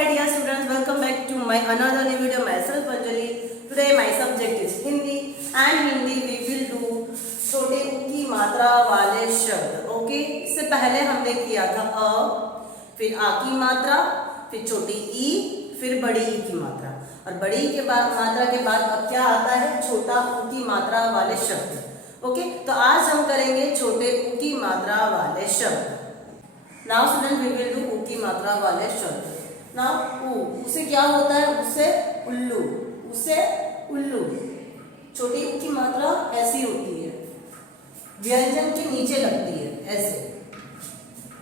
my dear students, welcome back to my another new video. Myself Anjali. Today my subject is Hindi and Hindi we will do छोटे ऊ की मात्रा वाले शब्द. Okay, इससे पहले हमने किया था अ, फिर आ की मात्रा, फिर छोटी ई, फिर बड़ी ई की मात्रा. और बड़ी ई के बाद मात्रा के बाद अब क्या आता है? छोटा ऊ की मात्रा वाले शब्द. ओके, तो आज हम करेंगे छोटे ऊ की मात्रा वाले शब्द. Now student we will do ऊ की मात्रा वाले शब्द. नाउ ऊ, उसे क्या होता है? उससे उल्लू, उसे उल्लू. छोटी ऊ की मात्रा ऐसी होती है, व्यंजन के नीचे लगती है, ऐसे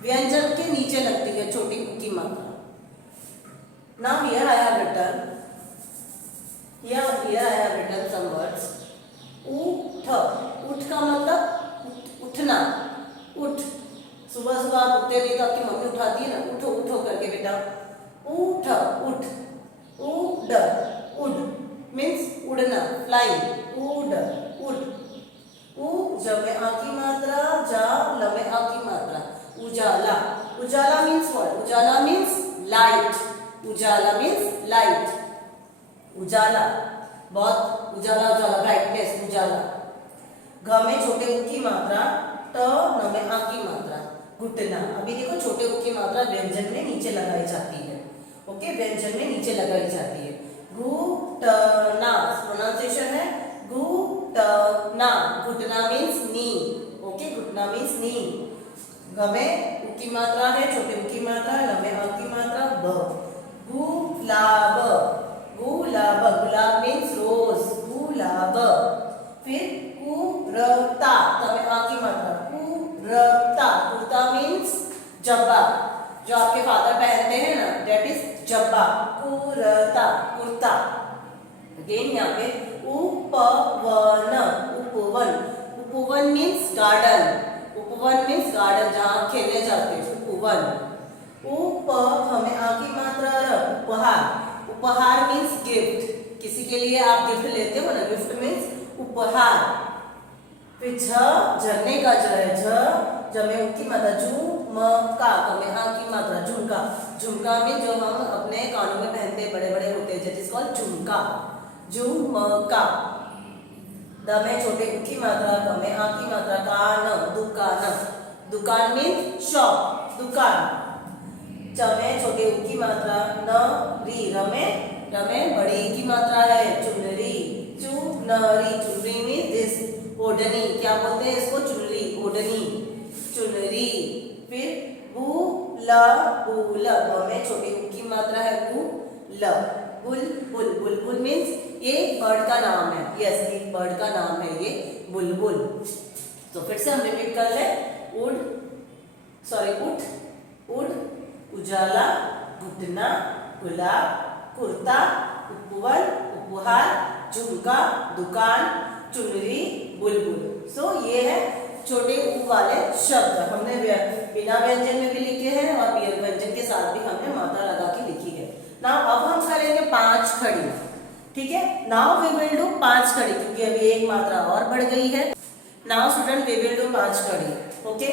व्यंजन के नीचे लगती है छोटी ऊ की मात्रा. Now here I have written, here I have written some words. उठ, उठ का मतलब उठना, उठ. सुबह सुबह आप उठते नहीं तो आपकी मम्मी उठाती है ना, उठो उठो करके बेटा. उठ, उठ. उड़, उड़ मीन्स उड़ना, फ्लाइंग. उड़, उड़. उ ज में आ की मात्रा, जा ल में आ की मात्रा. उजाला, उजाला मीन्स व्हाट? उजाला मीन्स लाइट. उजाला मीन्स लाइट. उजाला, बहुत उजाला, उजाला ब्राइटनेस, उजाला. घ में छोटे ऊ की मात्रा, ट न में आ की मात्रा. घुटना. अभी देखो छोटे ऊ की मात्रा व्यंजन में नीचे लगाई जाती है. ओके, व्यंजन में नीचे लगाई जाती है. घुटना प्रोनाउंसिएशन है घुटना. घुटना मीन्स नी. ओके, घुटना मीन्स नी. ग में ऊ की मात्रा है, छोटे ऊ की मात्रा, ल में आ की मात्रा, ब. गुलाब, गुलाब. गुलाब मीन्स रोज, गुलाब. फिर कुरता, त में आ की मात्रा, कुरता. कुर्ता मीन्स जब्बा, जो आपके फादर पहनते हैं ना, that is Jabba. Kurta, kurta. Again यहाँ पे उपवन, उपवन. उपवन मीन्स गार्डन. उपवन मीन्स गार्डन जहाँ खेलने जाते हैं, उपवन. उप हमें आ की मात्रा र, उपहार. उपहार मीन्स गिफ्ट. किसी के लिए आप गिफ्ट लेते हो ना, गिफ्ट मीन्स उपहार. फिर झरने का ज है, ज में ऊ की मात्रा, झुमका. में आ की मात्रा, झुमका. झुमका में जो हम अपने कानों में पहनते हैं, बड़े बड़े होते हैं, दैट इज कॉल्ड झुमका. झुमका. द में छोटे ऊ की मात्रा, क में आ की मात्रा, कान, दुकान. दुकान मीन्स शॉप, दुकान. च में छोटे ऊ की मात्रा, न री. र में बड़ी की मात्रा है, चुनरी. चुनरी. चुनरी मीन्स दिस, ओढ़नी. क्या बोलते हैं इसको? चुनरी, ओढ़नी, चुनरी. फिर बुल, बुल. ब में छोटी ऊ की मात्रा है, बुल. बुलबुल. बुलबुल मीन्स ये बर्ड का नाम है. यस, एक बर्ड का नाम है ये, बुलबुल. तो फिर से हम रिपीट कर ले. उड़, सॉरी उठ, उड़, उजाला, घुटना, गुलाब, कुर्ता, उपवन, उपहार, झुमका, दुकान, चुनरी, बुलबुल. सो ये है छोटे ऊ वाले शब्द. हमने बिना व्यंजन में भी लिखे हैं और व्यंजन के साथ भी हमने मात्रा लगा के लिखी है. नाउ अब हम करेंगे 5 खड़ी. ठीक है, नाउ वी विल डू 5 खड़ी, क्योंकि अभी एक मात्रा और बढ़ गई है. Now student we will do 5 खड़ी. ओके,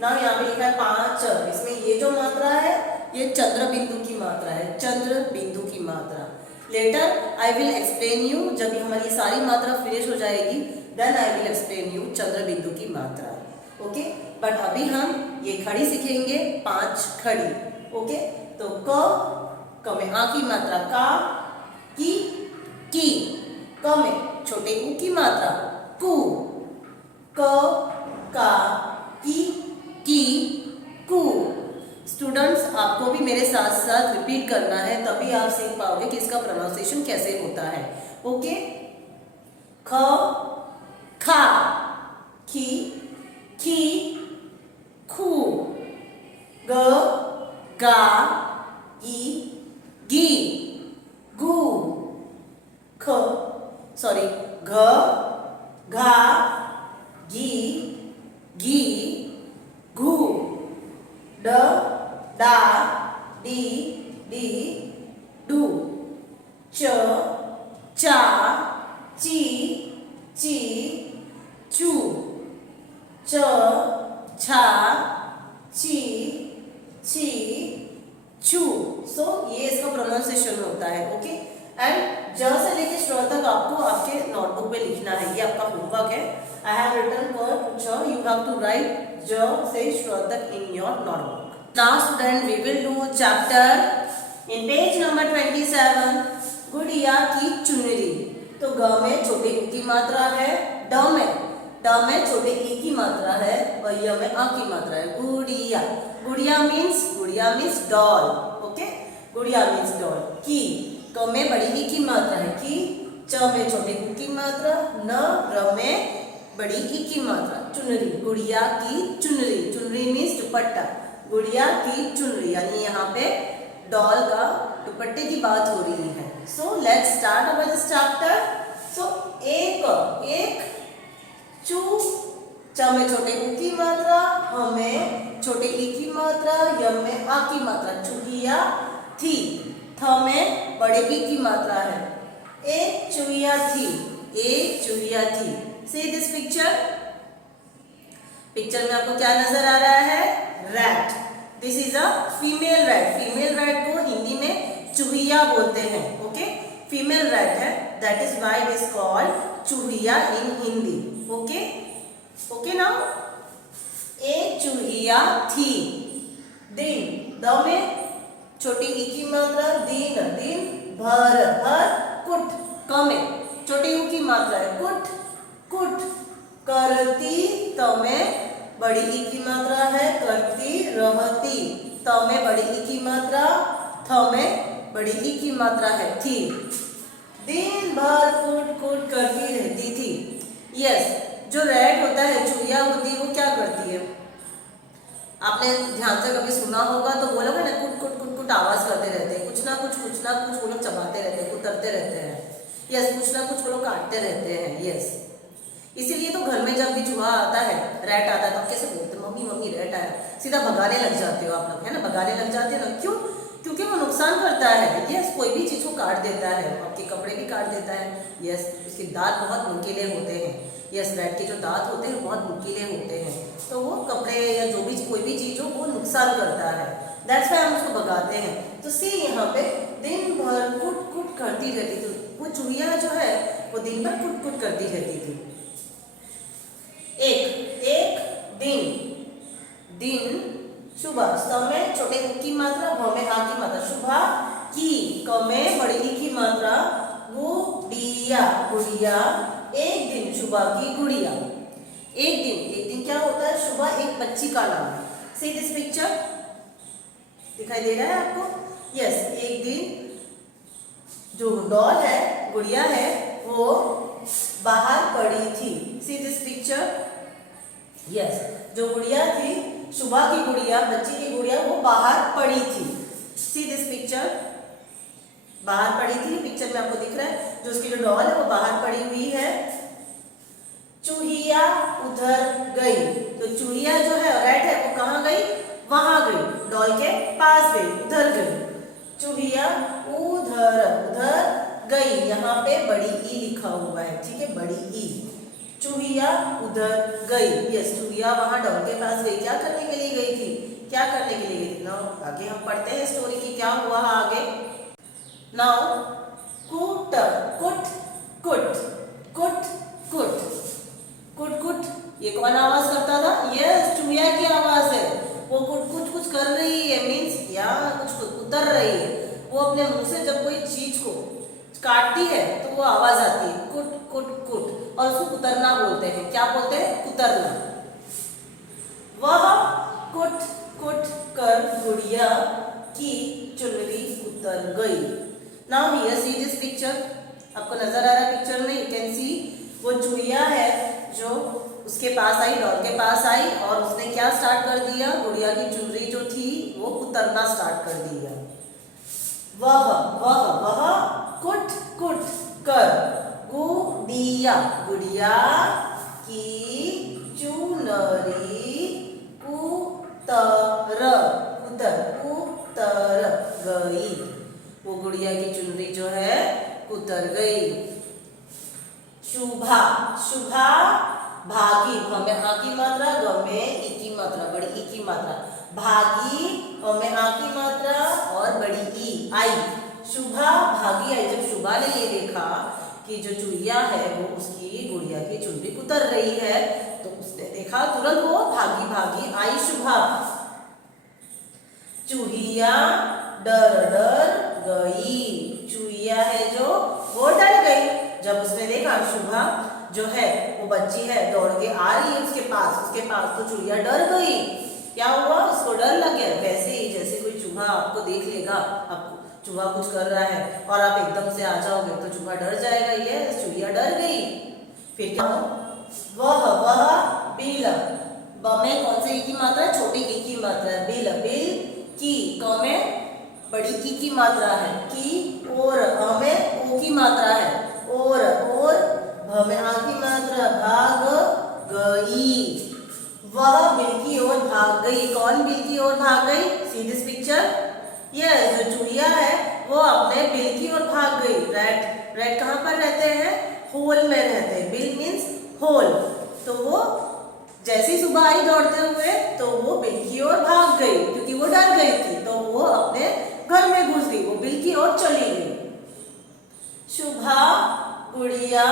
नाउ यहाँ पे लिखा है 5. इसमें ये जो मात्रा है ये चंद्र बिंदु की मात्रा है, चंद्र बिंदु की मात्रा. Later I will explain you, जब हमारी सारी मात्रा फिनिश हो जाएगी, then I will explain you चंद्र बिंदु की मात्रा. ओके, बट अभी हम ये खड़ी सीखेंगे, 5 खड़ी. ओके, तो क में आ की मात्रा, का, की. क में छोटे ऊ की मात्रा, कु. क, का, की, कु. स्टूडेंट्स, आपको भी मेरे साथ साथ रिपीट करना है, तभी आप सीख पाओगे कि इसका प्रोनाउंसिएशन कैसे होता है. ओके, ख, खा, की, खू. ग, गा, गी, गू. ख, सॉरी, घ, घा, गी, घू. ड, डा, डी, डू. च, चा, ची, चू. च, छा, ची, चू. सो ये इसका है। ओके, एंड ज से लेके श तक आपको आपके नोटबुक में लिखना है, ये आपका होमवर्क है। आई हैव रिटन फॉर ज, यू हैव टू राइट ज से श तक in your notebook. Now student we will do chapter in page number 27, गुड़िया की चुनरी। तो ग में छोटे उ की मात्रा है, ड में छोटे ई की मात्रा है और य में आ की मात्रा है। गुड़िया, गुड़िया मीन्स डॉल। ओके, गुड़िया मीन्स डॉल। की, क में बड़ी ई की मात्रा है की, च में छोटे उ की मात्रा, न र में बड़ी ई की मात्रा। चुनरी, गुड़िया की चुनरी, चुनरी मीन्स दुपट्टा, गुड़िया की चुनरी, यानी यहाँ पे डॉल का दुपट्टे की बात हो रही है। So let's start our this chapter. So एक चू, च में छोटे उ की मात्रा, ह में छोटे ई की मात्रा, य में आ की मात्रा। चूहिया थी, थ में बड़े ई की मात्रा है। एक चूहिया थी, एक चूहिया थी। सी दिस पिक्चर, पिक्चर में आपको क्या नजर आ रहा है? Rat. This is a female rat. Female rat को हिंदी में चूहिया बोलते हैं। ओके, फीमेल रैट है, that is why it is called चूहिया in Hindi. Okay, okay now, एक चूहिया थी। दिन, द में छोटी ई की मात्रा, दिन, दिन भर, भर कुट, क में छोटी उ की मात्रा है कुट, कुट करती, त में बड़ी ई की मात्रा है करती रहती, त में बड़ी ई की मात्रा, थ में बड़ी ई की मात्रा है थी। दिन भर कुट कुट करती रहती थी। यस, जो रैट होता है, चूहिया होती है, वो क्या करती है? आपने ध्यान से कभी सुना होगा तो वो लोग है ना कुट कुट कुट कुट आवाज करते रहते हैं, कुछ ना कुछ वो लोग चबाते रहते हैं, कुतरते रहते हैं। यस, कुछ ना कुछ वो लोग काटते रहते हैं। यस, इसीलिए तो घर में जब भी चूहा आता है, रैट आता है, तो आप कैसे बोलते हैं? मम्मी मम्मी रैट आया, सीधा भगाने लग जाते हो आप लोग, है ना? भगाने लग जाते हैं ना, क्यों? क्योंकि वो नुकसान करता है। यस, कोई भी चीज को काट देता है, आपके कपड़े भी काट देता है। यस, उसके दांत बहुत नुकीले होते हैं। यस, रैट के जो दांत होते हैं बहुत नुकीले होते हैं, तो वो कपड़े या जो भी कोई भी चीज हो वो नुकसान करता है, दैट्स व्हाई हम उसको भगाते हैं। तो सी यहाँ पे दिन भर कुट कुट करती रहती थी, वो चूहिया जो है वो दिन भर कुट कुट करती रहती थी। एक दिन, दिन सुबह, स में छोटे उ की मात्रा, भ में आ की मात्रा, सुबह की, क में बड़ी ई की मात्रा, गुड़िया, गुड़िया एक दिन, सुबह की गुड़िया। एक दिन क्या होता है? सुबह एक बच्ची का नाम है। सी दिस पिक्चर, दिखाई दे रहा है आपको? यस, एक दिन जो डॉल है, गुड़िया है, वो बाहर पड़ी थी। सी दिस पिक्चर, यस, जो गुड़िया थी, सुबह की गुड़िया, बच्ची की गुड़िया, वो बाहर पड़ी थी। सी दिस पिक्चर, बाहर पड़ी थी, पिक्चर में आपको दिख रहा है, जो उसकी जो डॉल है वो बाहर पड़ी हुई है। चूहिया उधर गई, तो चूहिया जो है रैट है वो कहाँ गई? वहां गई, डॉल के पास गई, उधर गई। चूहिया उधर, उधर गई, यहाँ पे बड़ी ई लिखा हुआ है, ठीक है, बड़ी ई। चूहिया उधर गई। यस, चूहिया वहां डॉल के पास गई, क्या करने के लिए गई थी? क्या करने के लिए गई थी? नाउ आगे हम पढ़ते हैं स्टोरी की क्या हुआ आगे। नाउ कुट कुट कुट कुट कुट कुट कुट, ये कौन आवाज करता था? यस, चूहिया की आवाज है। वो कुट कुछ कुछ कर रही है, मीन्स या कुछ उतर रही है। वो अपने मुंह से जब कोई चीज को काटती है तो वो आवाज आती है कुट कुट कुट, और उसको कुतरना बोलते हैं। क्या बोलते हैं? कुतरना। वह कुट कुट कर गुड़िया की चुनरी उतर गई। Now here see this picture, आपको नजर आ रहा है पिक्चर में, यू कैन सी वो चूहिया है जो उसके पास आई, डॉल के पास आई, और उसने क्या स्टार्ट कर दिया? गुड़िया की चुनरी जो थी वो उतरना स्टार्ट कर दिया। वह वह वह कुट कुट कर गुड़िया, गुड़िया की चुनरी उतर गई। वो गुड़िया की चुनरी जो है उतर गई। शुभा, शुभा भागी, भ में आ की मात्रा, ग में ई की मात्रा, बड़ी ई की मात्रा, भागी, अ में आ की मात्रा और बड़ी ई आई। शुभा भागी आई। जब शुभा ने ये देखा कि जो चुईया है वो उसकी गुड़िया की चुनरी उतर रही है, तो उसने देखा, तुरंत वो भागी भागी आई शुभा। चूहिया डर डर गई। चूहिया है जो वो डर गई। जब उसने देखा शुभा जो है वो बच्ची है दौड़ के आ रही है उसके पास तो चूहिया डर गई। क्या हुआ, उसको डर लग गया। वैसे ही जैसे कोई चूहा आपको देख लेगा, आपको चूहा कुछ कर रहा है और आप एकदम से आ जाओगे तो चूहा डर जाएगा। ये चूहिया डर गई। फिर क्या हुआ, वह बिल। ब में कौन से ई की मात्रा है, छोटी ई की मात्रा है। बिल बिल की। क में बड़ी ई की मात्रा है की। और अ में ओ की मात्रा है और भ में आ की मात्रा भाग गई। वह बिल की ओर भाग गई। कौन बिल की ओर भाग गई, सी दिस पिक्चर। यस, जो चूहिया है वो अपने बिल की ओर भाग गई। रैट कहाँ पर रहते हैं, होल में रहते हैं। Bill means hole. तो वो जैसे ही सुबह आई दौड़ते हुए तो वो बिल की ओर भाग गई, क्योंकि वो डर गई थी। तो वो अपने घर में घुस गई, वो बिल की ओर चली गई। शुभा गुड़िया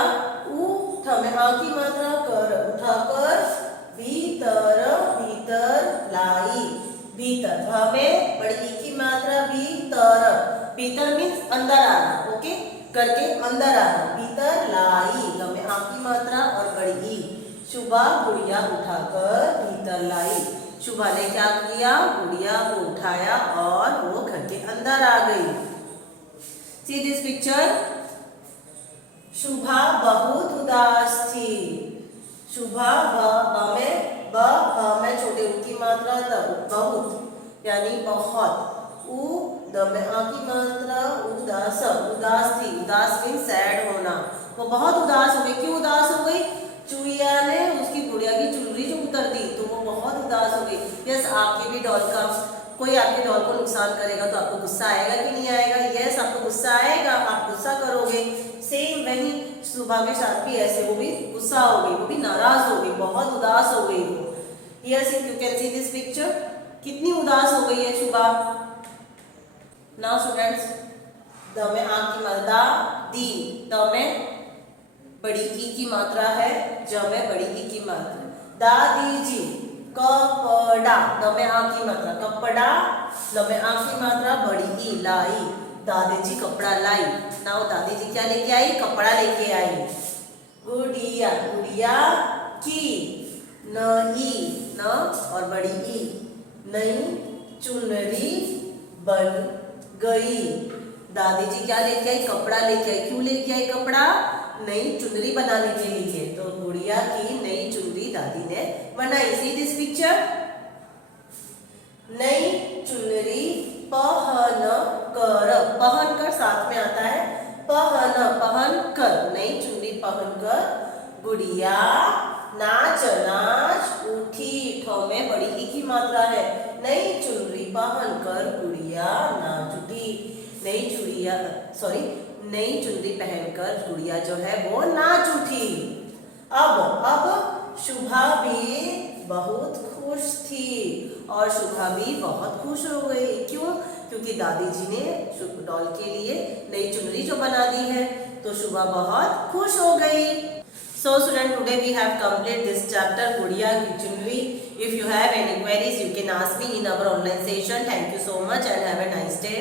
उठ में आ की मात्रा कर उठाकर भीतर लाई। भीतर भ में बड़ी ई की मात्रा भीतर मीन्स अंदर आना। ओके, करके अंदर आना। भीतर लाई। ल में आ की मात्रा और बड़ी ई। शुभा गुड़िया उठाकर भीतर लाई। शुभा ने क्या किया, गुड़िया को उठाया और वो घर के अंदर आ गई। See this picture. शुभा बहुत उदास थी। शुभा ब में छोटे उ की मात्रा बहुत यानी बहुत। उ द में आ की मात्रा उदास थी। उदास मीन्स सैड होना। वो बहुत उदास हो गई। क्यों उदास हो गई, चूहिया ने उसकी गुड़िया की चुनरी जो उतर दी तो वो बहुत उदास हो गई। यस, आपके भी डॉल का कोई आपके डॉल को नुकसान करेगा तो आपको गुस्सा आएगा कि नहीं आएगा। यस, आपको गुस्सा आएगा, आप गुस्सा करोगे। सेम वही सुबह के साथ भी ऐसे वो भी गुस्सा हो गई, वो भी नाराज हो गई, बहुत उदास हो गई वो। Yes, you can see this picture. कितनी उदास हो गई है शुभा। नाउ स्टूडेंट्स, द में आ की मात्रा दी। द में बड़ी ई की मात्रा है, ज में बड़ी ई की मात्रा। दादी जी कपड़ा। द में आ की मात्रा कपड़ा। ल में आ की मात्रा बड़ी ई लाई। दादी जी कपड़ा लाई। नाउ दादी जी क्या लेके आई, कपड़ा लेके आई। गुड़िया गुड़िया की नई न और बड़ी ई नई चुनरी बन गई। दादी जी क्या लेके आई, कपड़ा लेके आई। क्यों लेके आई कपड़ा, नई चुनरी बनाने के लिए। तो गुड़िया की नई चुनरी दादी ने बनाई। See this picture. नई चुनरी पहन कर साथ में आता है पहन कर। नई चुनरी पहन कर गुड़िया नाच उठी। ठो में बड़ी ई की मात्रा है। नई चुनरी पहन कर गुड़िया नाच उठी। नई चुनरी पहनकर गुड़िया जो है वो नाच उठी। अब शुभा भी बहुत खुश थी और शुभा भी बहुत खुश हो गई। क्यों, क्योंकि दादी जी ने डॉल के लिए नई चुनरी जो बना दी है, तो शुभा बहुत खुश हो गई। So student, today we have completed this chapter Gudiya Ki Chunri. If you have any queries, you can ask me in our online session. Thank you so much and have a nice day.